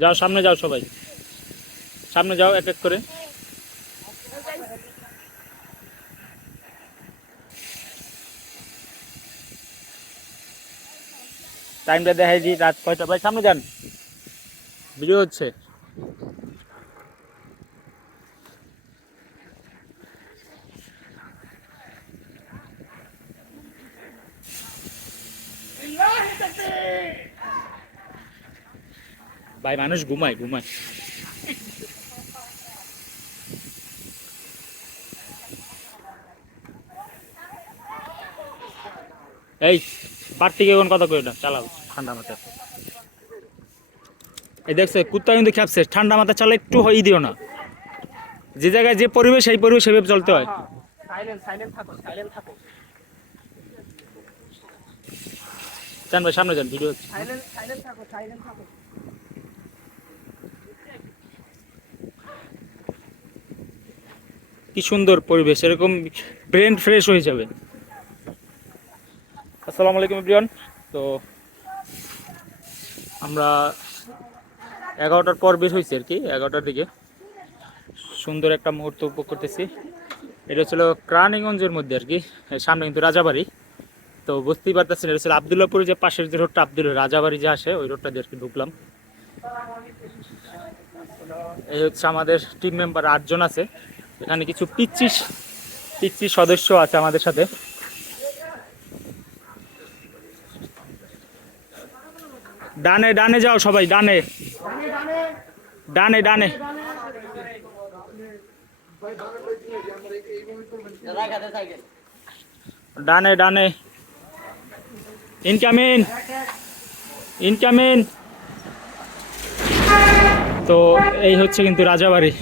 যাও সামনে যাও, সবাই সামনে যাও এক এক করে। টাইমটা দেখাই দিই, রাত কয়টা। ভাই সামনে যান, ভিডিও হচ্ছে। ভাই মানুষ ঘুমায় ঘুমায়। এই পার থেকে এখন কথা কই না, চালাও ঠান্ডা মাথায়। এই দেখছে কুত্তা কিন্তু খেপছে, ঠান্ডা মাথা চালা একটু হই দিও না। যে জায়গায় যে পরিবেশ সেই পরিবেশ সেভাবে চলতে হয়। চান ভাই সামনে যান, ভিডিও হচ্ছে। কি সুন্দর পরিবেশ, এরকম ব্রেন ফ্রেশ হয়ে যাবে। আসসালামু আলাইকুম এভরিওয়ান। তো আমরা 11টার পর বের হয়েছি আর কি, 11টার দিকে। সুন্দর একটা মুহূর্ত উপভোগ করতেছি। এটা হচ্ছিল ক্রানীগঞ্জের মধ্যে আর কি, সামনে কিন্তু রাজাবাড়ি। তো বুঝতেই পারতেছেন এটা হচ্ছে আবদুল্লাপুরের যে পাশের যে রোডটা, রাজাবাড়ি যে আসে ওই রোডটা দিয়ে আর কি ঢুকলাম। এই হচ্ছে আমাদের টিম মেম্বার 8 জন আছে। এখানে কিছু পিচ্ছি পিচ্ছি সদস্য আছে আমাদের সাথে। ডানে ডানে যাও সবাই, ডানে ডানে ডানে। ডানে ডানে, ইনকামিং ইনকামিং। তো এই হচ্ছে কিন্তু রাজাবাড়ি।